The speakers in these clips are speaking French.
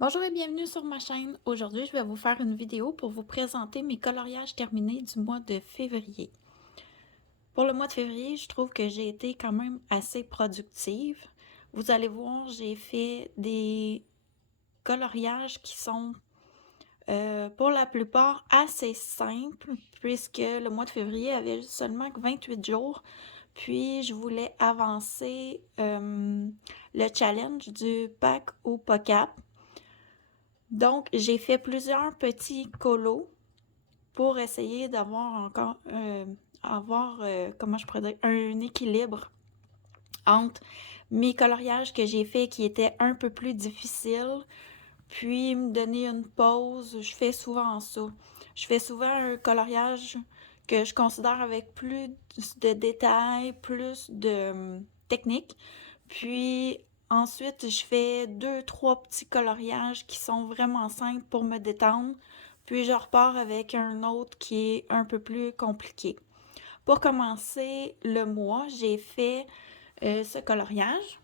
Bonjour et bienvenue sur ma chaîne. Aujourd'hui, je vais vous faire une vidéo pour vous présenter mes coloriages terminés du mois de février. Pour le mois de février, je trouve que j'ai été quand même assez productive. Vous allez voir, j'ai fait des coloriages qui sont pour la plupart assez simples puisque le mois de février avait seulement 28 jours. Puis, je voulais avancer le challenge du pack ou POCAP. Donc, j'ai fait plusieurs petits colos pour essayer d'avoir encore, comment je pourrais dire, un équilibre entre mes coloriages que j'ai fait qui étaient un peu plus difficiles, puis me donner une pause. Je fais souvent ça. Je fais souvent un coloriage que je considère avec plus de détails, plus de technique. Puis ensuite, je fais 2, 3 petits coloriages qui sont vraiment simples pour me détendre. Puis je repars avec un autre qui est un peu plus compliqué. Pour commencer le mois, j'ai fait ce coloriage.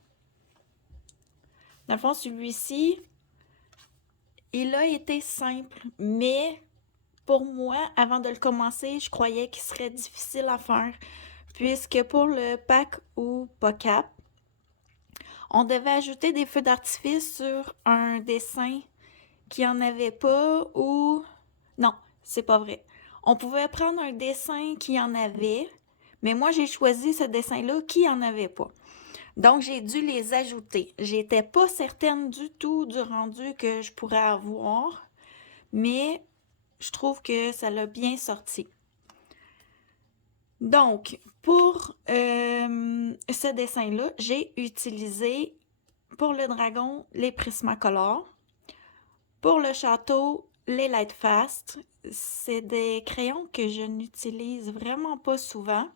Dans le fond, celui-ci, il a été simple, mais pour moi, avant de le commencer, je croyais qu'il serait difficile à faire, puisque pour le pack ou POCAP, on devait ajouter des feux d'artifice sur un dessin qui en avait pas ou... Non, c'est pas vrai. On pouvait prendre un dessin qui en avait, mais moi j'ai choisi ce dessin-là qui en avait pas. Donc j'ai dû les ajouter. J'étais pas certaine du tout du rendu que je pourrais avoir, mais je trouve que ça l'a bien sorti. Donc, pour ce dessin-là, j'ai utilisé pour le dragon les Prismacolor. Pour le château, les Lightfast. C'est des crayons que je n'utilise vraiment pas souvent,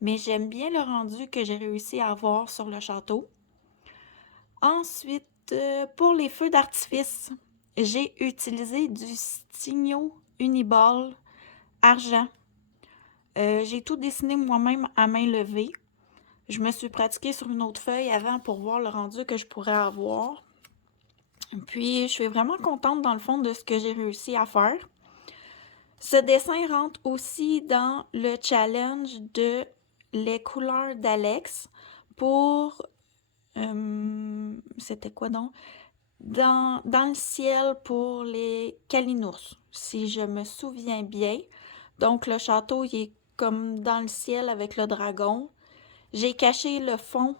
mais j'aime bien le rendu que j'ai réussi à avoir sur le château. Ensuite, pour les feux d'artifice, j'ai utilisé du Stigno Uniball argent. J'ai tout dessiné moi-même à main levée. Je me suis pratiquée sur une autre feuille avant pour voir le rendu que je pourrais avoir. Puis, je suis vraiment contente dans le fond de ce que j'ai réussi à faire. Ce dessin rentre aussi dans le challenge de les couleurs d'Alex pour... c'était quoi donc? Dans le ciel pour les calinours, si je me souviens bien. Donc, le château, il est comme dans le ciel avec le dragon. J'ai caché le fond.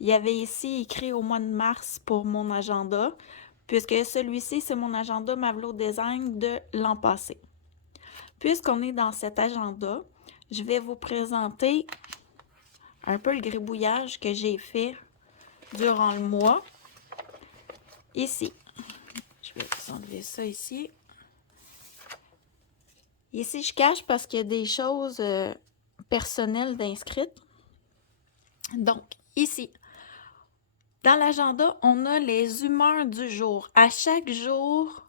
Il y avait ici écrit au mois de mars pour mon agenda, puisque celui-ci, c'est mon agenda Mavlo Design de l'an passé. Puisqu'on est dans cet agenda, je vais vous présenter un peu le gribouillage que j'ai fait durant le mois. Ici, je vais vous enlever ça ici. Ici, je cache parce qu'il y a des choses personnelles d'inscrites. Donc, ici, dans l'agenda, on a les humeurs du jour. À chaque jour,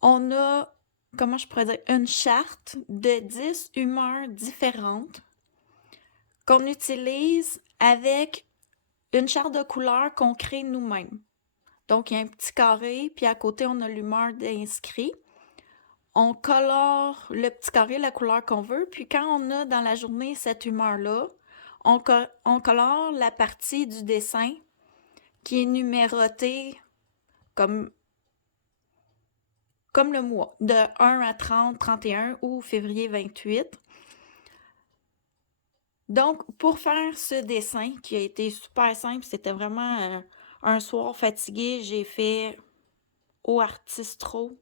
on a, comment je pourrais dire, une charte de 10 humeurs différentes qu'on utilise avec une charte de couleurs qu'on crée nous-mêmes. Donc, il y a un petit carré, puis à côté, on a l'humeur d'inscrit. On colore le petit carré, la couleur qu'on veut, puis quand on a dans la journée cette humeur-là, on colore la partie du dessin qui est numérotée comme, comme le mois, de 1 à 30, 31 ou février 28. Donc, pour faire ce dessin qui a été super simple, c'était vraiment un soir fatigué, j'ai fait au Artistro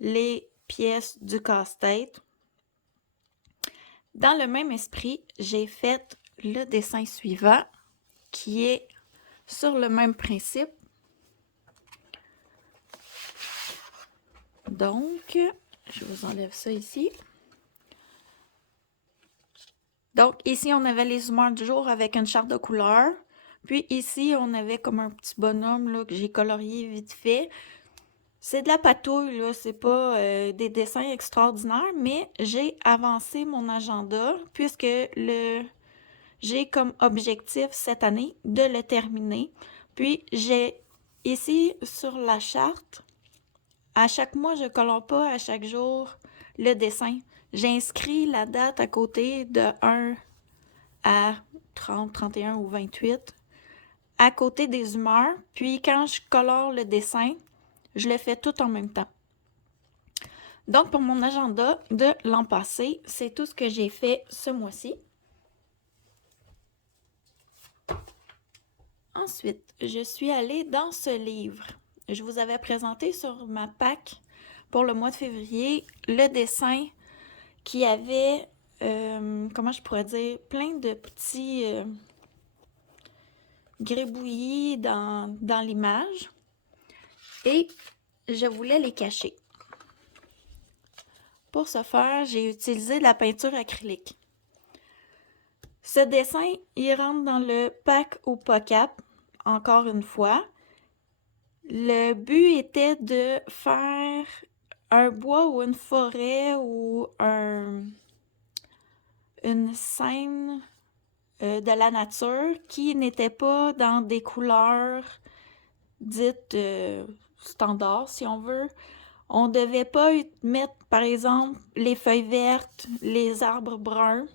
les pièces du casse-tête. Dans le même esprit, j'ai fait le dessin suivant qui est sur le même principe. Donc, je vous enlève ça ici. Donc, ici, on avait les humeurs du jour avec une charte de couleurs. Puis ici, on avait comme un petit bonhomme là, que j'ai colorié vite fait. C'est de la patouille, là, c'est pas des dessins extraordinaires, mais j'ai avancé mon agenda puisque j'ai comme objectif cette année de le terminer. Puis j'ai Ici, sur la charte, à chaque mois, je ne colore pas à chaque jour le dessin. J'inscris la date à côté de 1 à 30, 31 ou 28 à côté des humeurs. Puis quand je colore le dessin, je le fais tout en même temps. Donc, pour mon agenda de l'an passé, c'est tout ce que j'ai fait ce mois-ci. Ensuite, je suis allée dans ce livre. Je vous avais présenté sur ma PAC pour le mois de février le dessin qui avait, comment je pourrais dire, plein de petits gribouillis dans l'image. Et je voulais les cacher. Pour ce faire, j'ai utilisé de la peinture acrylique. Ce dessin, il rentre dans le pack au POCAP, encore une fois. Le but était de faire un bois ou une forêt ou une scène de la nature qui n'était pas dans des couleurs dites standards, si on veut. On ne devait pas mettre, par exemple, les feuilles vertes, les arbres bruns.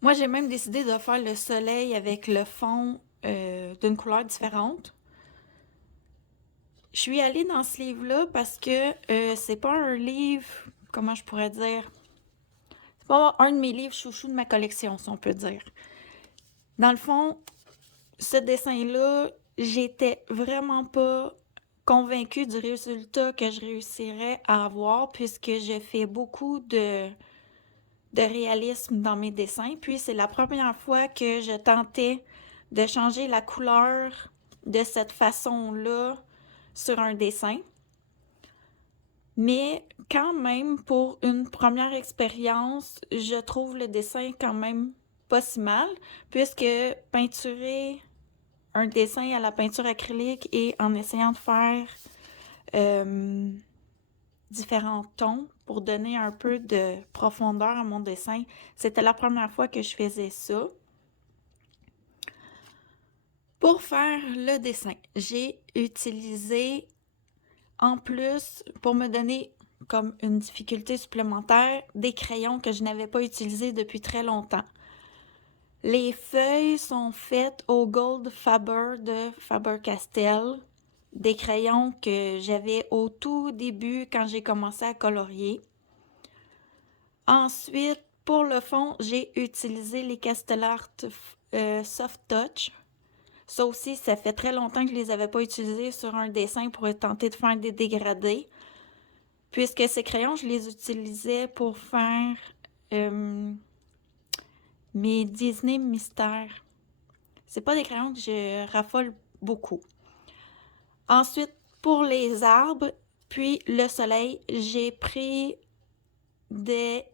Moi, j'ai même décidé de faire le soleil avec le fond d'une couleur différente. Je suis allée dans ce livre-là parce que c'est pas un livre, comment je pourrais dire, c'est pas un de mes livres chouchous de ma collection, si on peut dire. Dans le fond, ce dessin-là, j'étais vraiment pas convaincue du résultat que je réussirais à avoir puisque je fais beaucoup de réalisme dans mes dessins. Puis c'est la première fois que je tentais de changer la couleur de cette façon-là sur un dessin. Mais quand même, pour une première expérience, je trouve le dessin quand même pas si mal, puisque peinturer un dessin à la peinture acrylique et en essayant de faire différents tons pour donner un peu de profondeur à mon dessin, c'était la première fois que je faisais ça. Pour faire le dessin, j'ai utilisé, en plus, pour me donner comme une difficulté supplémentaire, des crayons que je n'avais pas utilisés depuis très longtemps. Les feuilles sont faites au Gold Faber de Faber-Castell, des crayons que j'avais au tout début quand j'ai commencé à colorier. Ensuite, pour le fond, j'ai utilisé les Castellart Soft Touch. Ça aussi, ça fait très longtemps que je ne les avais pas utilisés sur un dessin pour tenter de faire des dégradés. Puisque ces crayons, je les utilisais pour faire mes Disney Mystères. C'est pas des crayons que je raffole beaucoup. Ensuite, pour les arbres, puis le soleil, j'ai pris des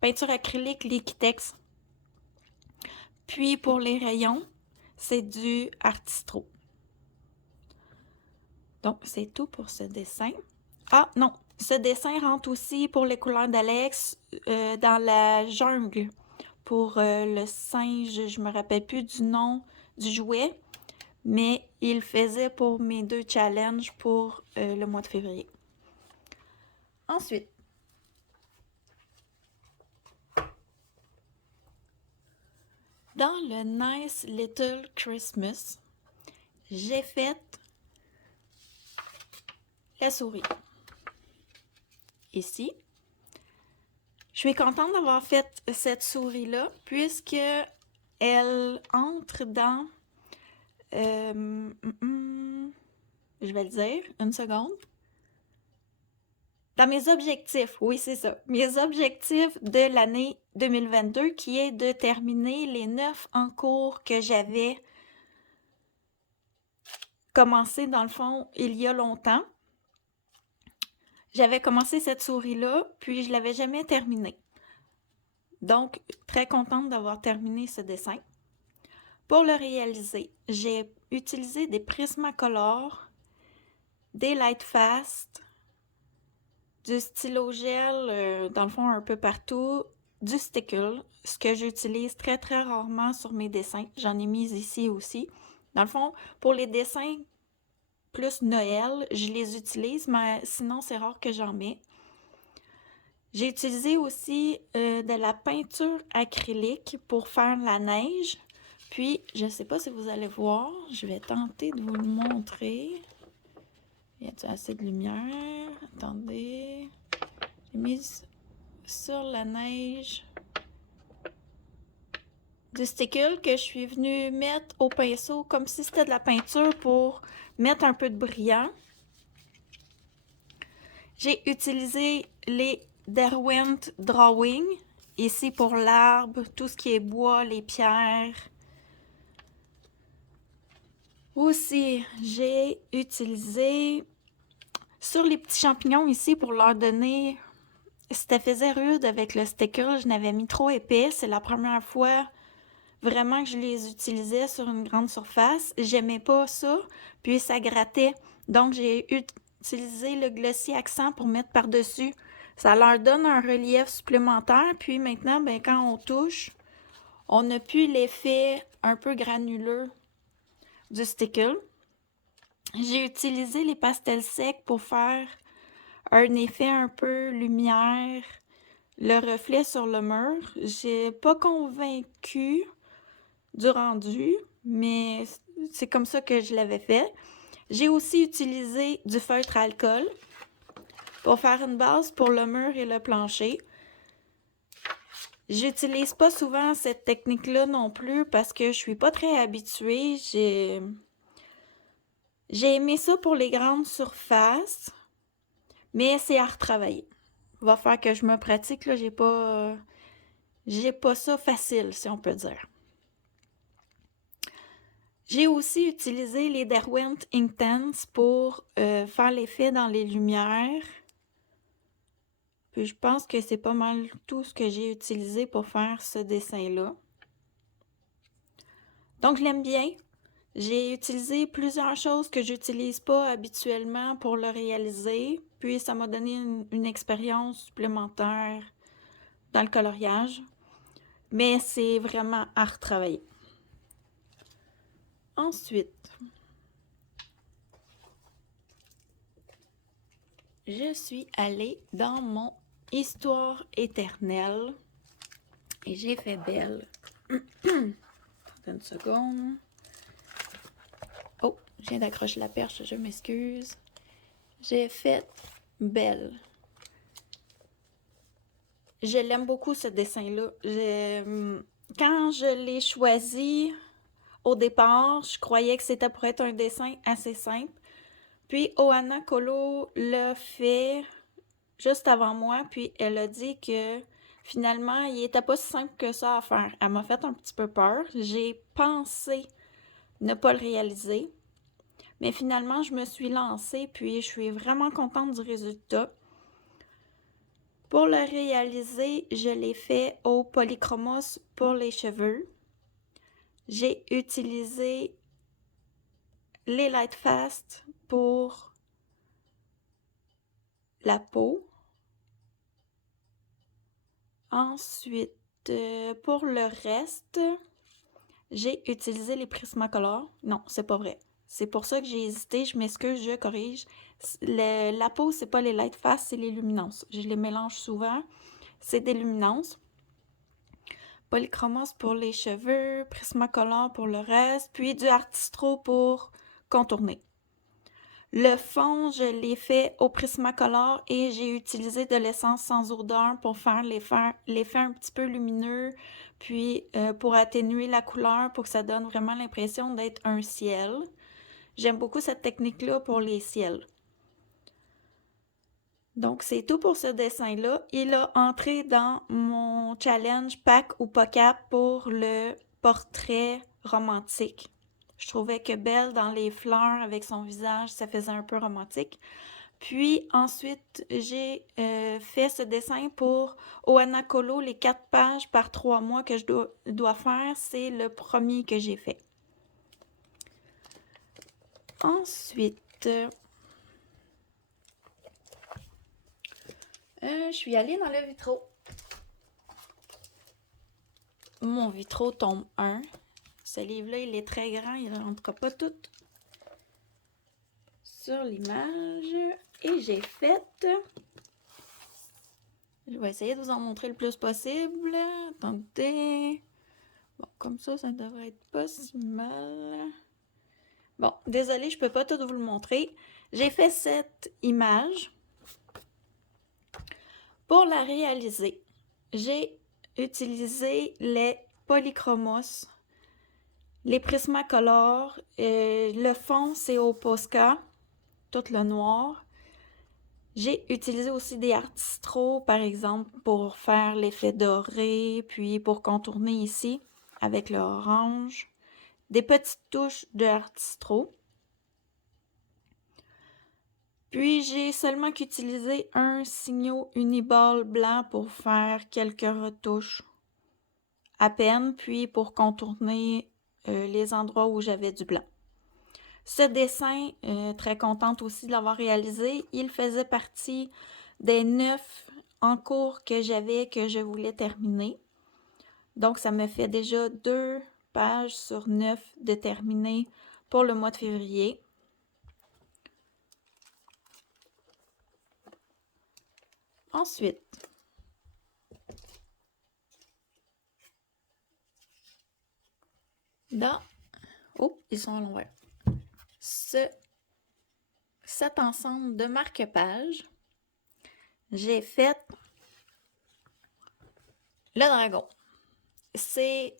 peintures acryliques Liquitex. Puis pour les rayons, c'est du Artistro. Donc, c'est tout pour ce dessin. Ah non, ce dessin rentre aussi pour les couleurs d'Alex dans la jungle. Pour le singe, je me rappelle plus du nom du jouet, mais il faisait pour mes 2 challenges pour le mois de février. Ensuite, dans le Nice Little Christmas, j'ai fait la souris. Ici, je suis contente d'avoir fait cette souris-là puisque elle entre dans... je vais le dire, une seconde. Dans mes objectifs, oui, c'est ça. Mes objectifs de l'année 2022 qui est de terminer les 9 en cours que j'avais commencé dans le fond il y a longtemps. J'avais commencé cette souris-là, puis je l'avais jamais terminée. Donc, très contente d'avoir terminé ce dessin. Pour le réaliser, j'ai utilisé des Prismacolor, des Lightfast, du stylo gel, dans le fond un peu partout, du stickle, ce que j'utilise très très rarement sur mes dessins. J'en ai mis ici aussi. Dans le fond, pour les dessins plus Noël, je les utilise, mais sinon, c'est rare que j'en mets. J'ai utilisé aussi de la peinture acrylique pour faire la neige. Puis, je ne sais pas si vous allez voir, je vais tenter de vous le montrer. Y a-t-il assez de lumière? Attendez. J'ai mis sur la neige du stickle que je suis venue mettre au pinceau comme si c'était de la peinture pour mettre un peu de brillant. J'ai utilisé les Derwent Drawing, ici pour l'arbre, tout ce qui est bois, les pierres. Aussi, j'ai utilisé sur les petits champignons ici pour leur donner... C'était faisait rude avec le sticker, je n'avais mis trop épais. C'est la première fois vraiment que je les utilisais sur une grande surface. J'aimais pas ça, puis ça grattait. Donc, j'ai utilisé le Glossy Accent pour mettre par-dessus. Ça leur donne un relief supplémentaire. Puis maintenant, ben, quand on touche, on n'a plus l'effet un peu granuleux du sticker. J'ai utilisé les pastels secs pour faire un effet un peu lumière, le reflet sur le mur. J'ai pas convaincu du rendu, mais c'est comme ça que je l'avais fait. J'ai aussi utilisé du feutre à alcool pour faire une base pour le mur et le plancher. J'utilise pas souvent cette technique-là non plus parce que je suis pas très habituée. J'ai aimé ça pour les grandes surfaces, mais c'est à retravailler. Il va falloir que je me pratique, là, j'ai pas ça facile, si on peut dire. J'ai aussi utilisé les Derwent Inktense pour faire l'effet dans les lumières. Puis je pense que c'est pas mal tout ce que j'ai utilisé pour faire ce dessin-là. Donc je l'aime bien. J'ai utilisé plusieurs choses que j'utilise pas habituellement pour le réaliser. Puis ça m'a donné une expérience supplémentaire dans le coloriage. Mais c'est vraiment à retravailler. Ensuite, je suis allée dans mon Histoire éternelle et j'ai fait Belle. Une seconde. Oh, je viens d'accrocher la perche, je m'excuse. J'ai fait Belle. Je l'aime beaucoup ce dessin-là. Quand je l'ai choisi au départ, je croyais que c'était pour être un dessin assez simple. Puis Oana Kolo l'a fait juste avant moi, puis elle a dit que finalement, il était pas si simple que ça à faire. Elle m'a fait un petit peu peur. J'ai pensé ne pas le réaliser. Mais finalement, je me suis lancée, puis je suis vraiment contente du résultat. Pour le réaliser, je l'ai fait au Polychromos pour les cheveux. J'ai utilisé les Lightfast pour la peau. Ensuite, pour le reste, j'ai utilisé les Prismacolor. Non, c'est pas vrai. C'est pour ça que j'ai hésité. Je m'excuse, je corrige. La peau, c'est pas les Lightfast, c'est les Luminance. Je les mélange souvent. C'est des Luminance. Polychromos pour les cheveux, Prismacolor pour le reste, puis du Artistro pour contourner. Le fond, je l'ai fait au Prismacolor et j'ai utilisé de l'essence sans odeur pour faire l'effet un petit peu lumineux, puis pour atténuer la couleur pour que ça donne vraiment l'impression d'être un ciel. J'aime beaucoup cette technique-là pour les ciels. Donc, c'est tout pour ce dessin-là. Il a entré dans mon challenge pack ou POCAP pour le portrait romantique. Je trouvais que Belle dans les fleurs avec son visage, ça faisait un peu romantique. Puis ensuite, j'ai fait ce dessin pour Oana Kolo, les 4 pages par 3 mois que je dois faire. C'est le premier que j'ai fait. Ensuite, je suis allée dans le vitreau. Mon vitreau tome 1. Ce livre-là, il est très grand, il ne rentrera pas tout sur l'image. Et j'ai fait... Je vais essayer de vous en montrer le plus possible. Attendez. Bon, comme ça devrait être pas si mal. Bon, désolée, je peux pas tout vous le montrer. J'ai fait cette image. Pour la réaliser, j'ai utilisé les Polychromos, les Prismacolor. Le fond, c'est au Posca, tout le noir. J'ai utilisé aussi des Artistro, par exemple, pour faire l'effet doré, puis pour contourner ici avec le orange. Des petites touches de Artistro. Puis j'ai seulement qu'utilisé un signaux Uniball blanc pour faire quelques retouches à peine, puis pour contourner les endroits où j'avais du blanc. Ce dessin, très contente aussi de l'avoir réalisé, il faisait partie des 9 en cours que j'avais que je voulais terminer. Donc, ça me fait déjà 2 pages sur 9 de terminer pour le mois de février. Ensuite, ils sont à l'envers. Cet ensemble de marque-pages, j'ai fait le dragon. Ces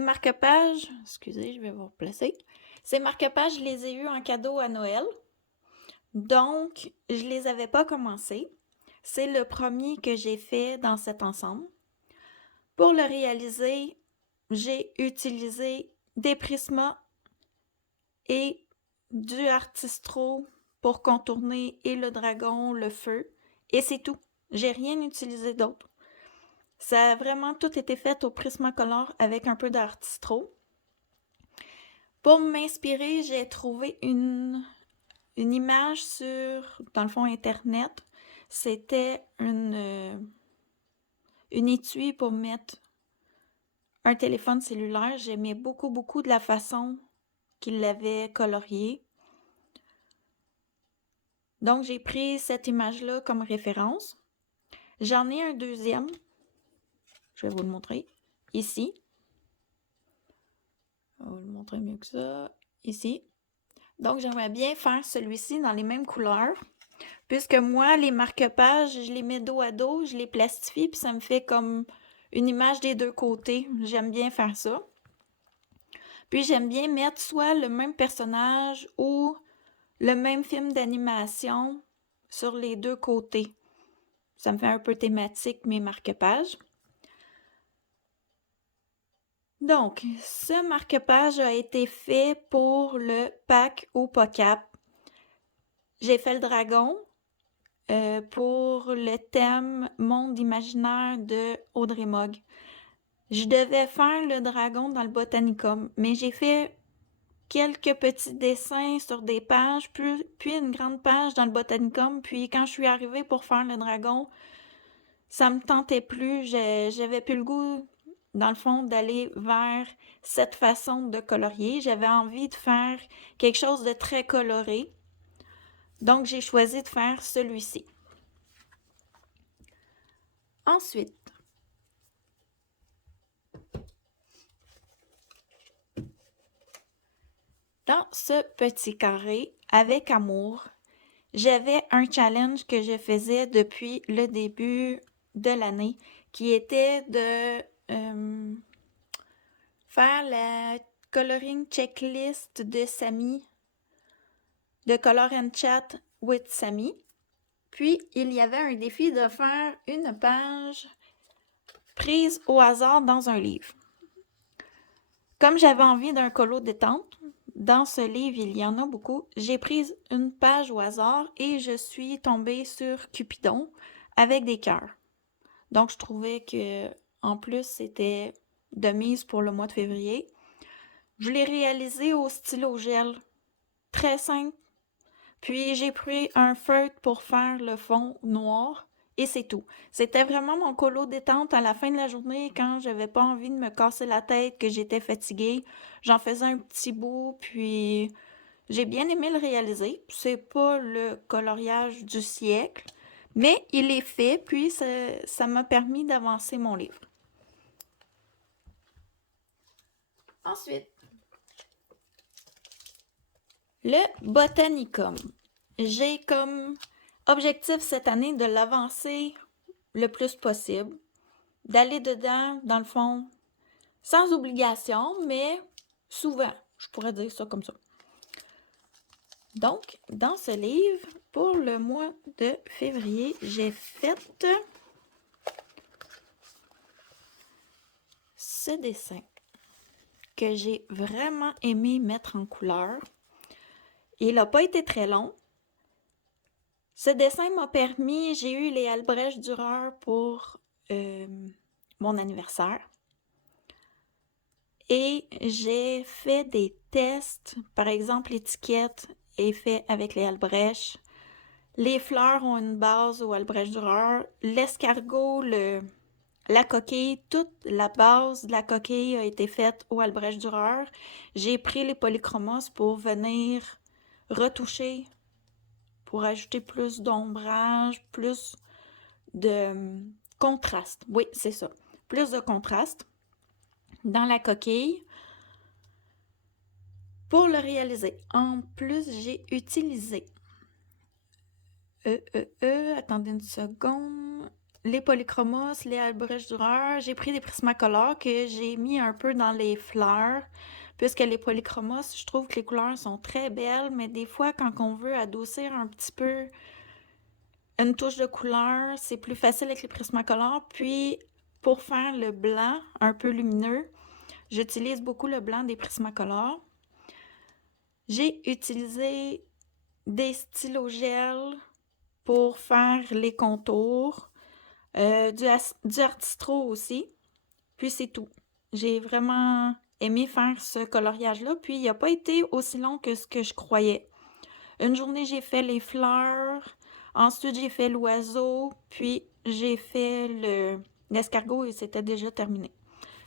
marque-pages, excusez, je vais vous replacer. Ces marque-pages, je les ai eus en cadeau à Noël. Donc, je les avais pas commencés. C'est le premier que j'ai fait dans cet ensemble. Pour le réaliser, j'ai utilisé des Prisma et du Artistro pour contourner et le dragon, le feu. Et c'est tout. J'ai rien utilisé d'autre. Ça a vraiment tout été fait au Prismacolor avec un peu d'Artistro. Pour m'inspirer, j'ai trouvé une image sur, dans le fond, Internet. C'était une étui pour mettre un téléphone cellulaire. J'aimais beaucoup, beaucoup de la façon qu'il l'avait colorié. Donc, j'ai pris cette image-là comme référence. J'en ai un deuxième. Je vais vous le montrer. Ici. On va vous le montrer mieux que ça. Ici. Donc, j'aimerais bien faire celui-ci dans les mêmes couleurs. Puisque moi, les marque-pages, je les mets dos à dos, je les plastifie, puis ça me fait comme une image des deux côtés. J'aime bien faire ça. Puis j'aime bien mettre soit le même personnage ou le même film d'animation sur les deux côtés. Ça me fait un peu thématique mes marque-pages. Donc, ce marque-page a été fait pour le pack au POCAP. J'ai fait le dragon pour le thème Monde imaginaire de Audrey Mogg. Je devais faire le dragon dans le Botanicum, mais j'ai fait quelques petits dessins sur des pages, puis une grande page dans le Botanicum, puis quand je suis arrivée pour faire le dragon, ça me tentait plus, j'avais plus le goût, dans le fond, d'aller vers cette façon de colorier. J'avais envie de faire quelque chose de très coloré, donc j'ai choisi de faire celui-ci. Ensuite, dans ce petit carré, avec amour, j'avais un challenge que je faisais depuis le début de l'année, qui était de faire la coloring checklist de Samy, de Color and Chat with Samy. Puis, il y avait un défi de faire une page prise au hasard dans un livre. Comme j'avais envie d'un colo détente, dans ce livre, il y en a beaucoup, j'ai pris une page au hasard et je suis tombée sur Cupidon avec des cœurs. Donc, je trouvais que, en plus, c'était de mise pour le mois de février. Je l'ai réalisé au stylo gel, très simple. Puis, j'ai pris un feutre pour faire le fond noir et c'est tout. C'était vraiment mon colo détente à la fin de la journée quand j'avais pas envie de me casser la tête, que j'étais fatiguée. J'en faisais un petit bout, puis j'ai bien aimé le réaliser. C'est pas le coloriage du siècle, mais il est fait, puis ça m'a permis d'avancer mon livre. Ensuite, le Botanicum. J'ai comme objectif cette année de l'avancer le plus possible, d'aller dedans, dans le fond, sans obligation, mais souvent, je pourrais dire ça comme ça. Donc, dans ce livre, pour le mois de février, j'ai fait ce dessin que j'ai vraiment aimé mettre en couleur. Il n'a pas été très long. Ce dessin m'a permis, j'ai eu les Albrecht Dürer pour mon anniversaire. Et j'ai fait des tests. Par exemple, l'étiquette est faite avec les Albrecht. Les fleurs ont une base au Albrecht Dürer. L'escargot, la coquille, toute la base de la coquille a été faite au Albrecht Dürer. J'ai pris les polychromos pour venir retoucher, pour ajouter plus d'ombrage, plus de contraste. Oui, c'est ça. Plus de contraste dans la coquille pour le réaliser. En plus, j'ai utilisé attendez une seconde. Les polychromos, les Albrecht Dürer. J'ai pris des Prismacolor que j'ai mis un peu dans les fleurs, puisque les polychromos, je trouve que les couleurs sont très belles, mais des fois, quand on veut adoucir un petit peu une touche de couleur, c'est plus facile avec les Prismacolor. Puis, pour faire le blanc un peu lumineux, j'utilise beaucoup le blanc des Prismacolor. J'ai utilisé des stylos gel pour faire les contours, du Artistro aussi, puis c'est tout. J'ai vraiment aimé faire ce coloriage-là, puis il n'a pas été aussi long que ce que je croyais. Une journée, j'ai fait les fleurs, ensuite j'ai fait l'oiseau, puis j'ai fait l'escargot et c'était déjà terminé.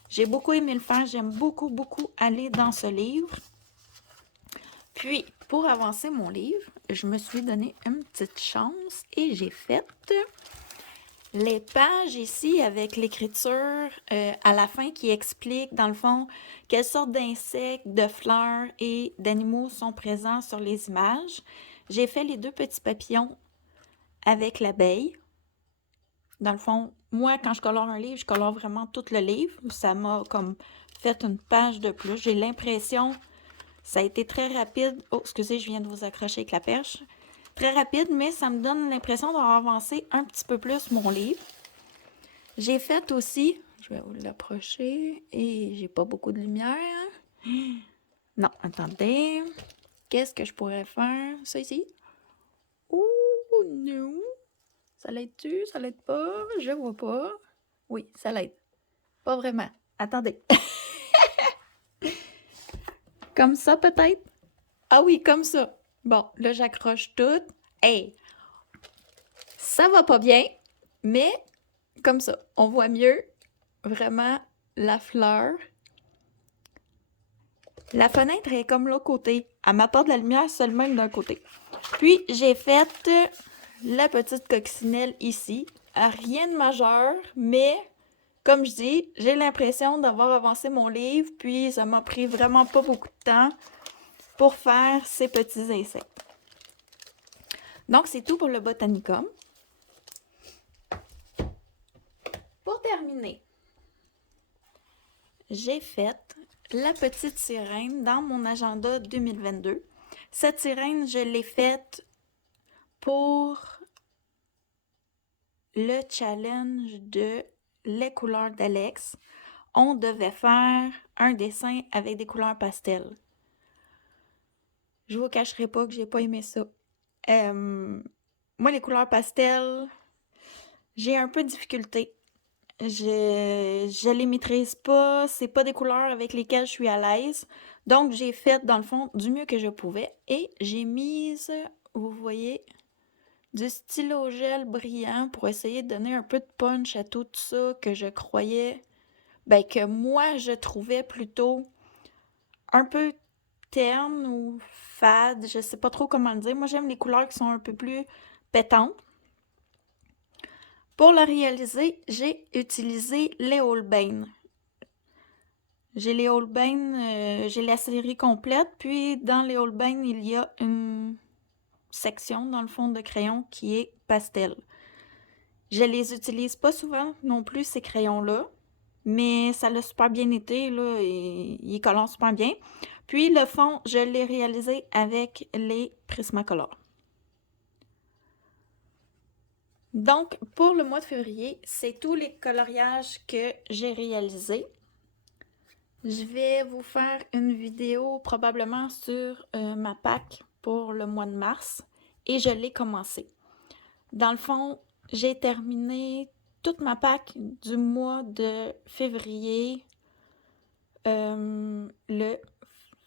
J'ai beaucoup aimé le faire, j'aime beaucoup, beaucoup aller dans ce livre. Puis, pour avancer mon livre, je me suis donné une petite chance et j'ai fait les pages ici avec l'écriture à la fin qui explique, dans le fond, quelles sortes d'insectes, de fleurs et d'animaux sont présents sur les images. J'ai fait les 2 petits papillons avec l'abeille. Dans le fond, moi, quand je colore un livre, je colore vraiment tout le livre. Ça m'a comme fait une page de plus. J'ai l'impression, ça a été très rapide. Oh, excusez, je viens de vous accrocher avec la perche. Très rapide, mais ça me donne l'impression d'avoir avancé un petit peu plus mon livre. J'ai fait aussi, je vais vous l'approcher, et j'ai pas beaucoup de lumière. Non, attendez. Qu'est-ce que je pourrais faire? Ça ici? Oh non! Ça l'aide-tu? Ça l'aide pas? Je vois pas. Oui, ça l'aide. Pas vraiment. Attendez. Comme ça, peut-être? Ah oui, comme ça. Bon, là, j'accroche tout. Hey! Ça va pas bien, mais comme ça, on voit mieux vraiment la fleur. La fenêtre est comme l'autre côté. Elle m'apporte de la lumière seulement d'un côté. Puis, j'ai fait la petite coccinelle ici. Rien de majeur, mais comme je dis, j'ai l'impression d'avoir avancé mon livre, puis ça m'a pris vraiment pas beaucoup de temps pour faire ces petits insectes. Donc, c'est tout pour le Botanicum. Pour terminer, j'ai fait la petite sirène dans mon agenda 2022. Cette sirène, je l'ai faite pour le challenge de les couleurs d'Alex. On devait faire un dessin avec des couleurs pastel. Je vous cacherai pas que j'ai pas aimé ça. Moi, les couleurs pastel, j'ai un peu de difficulté. Je les maîtrise pas, c'est pas des couleurs avec lesquelles je suis à l'aise. Donc, j'ai fait, dans le fond, du mieux que je pouvais. Et j'ai mis, vous voyez, du stylo gel brillant pour essayer de donner un peu de punch à tout ça que je croyais, que moi je trouvais plutôt un peu terne ou fade, je sais pas trop comment le dire. Moi j'aime les couleurs qui sont un peu plus pétantes. Pour le réaliser, j'ai utilisé les Holbein. J'ai les Holbein, j'ai la série complète, puis dans les Holbein, il y a une section dans le fond de crayon qui est pastel. Je les utilise pas souvent non plus, ces crayons-là, mais ça l'a super bien été, là, et ils colorent super bien. Puis le fond, je l'ai réalisé avec les Prismacolor. Donc, pour le mois de février, c'est tous les coloriages que j'ai réalisés. Je vais vous faire une vidéo probablement sur ma PAC pour le mois de mars et je l'ai commencé. Dans le fond, j'ai terminé toute ma PAC du mois de février, le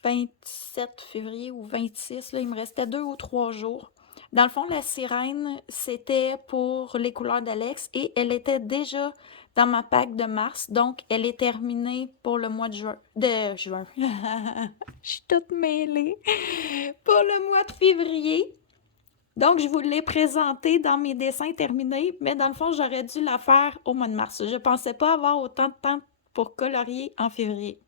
27 février ou 26, là, il me restait 2 ou 3 jours. Dans le fond, la sirène, c'était pour les couleurs d'Alex et elle était déjà dans ma PAC de mars, donc elle est terminée pour le mois de juin. Je suis toute mêlée. Pour le mois de février. Donc, je vous l'ai présenté dans mes dessins terminés, mais dans le fond, j'aurais dû la faire au mois de mars. Je pensais pas avoir autant de temps pour colorier en février.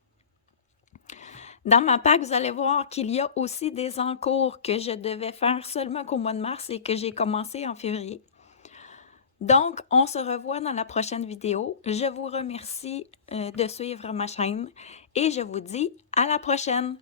Dans ma PAC, vous allez voir qu'il y a aussi des encours que je devais faire seulement qu'au mois de mars et que j'ai commencé en février. Donc, on se revoit dans la prochaine vidéo. Je vous remercie de suivre ma chaîne et je vous dis à la prochaine!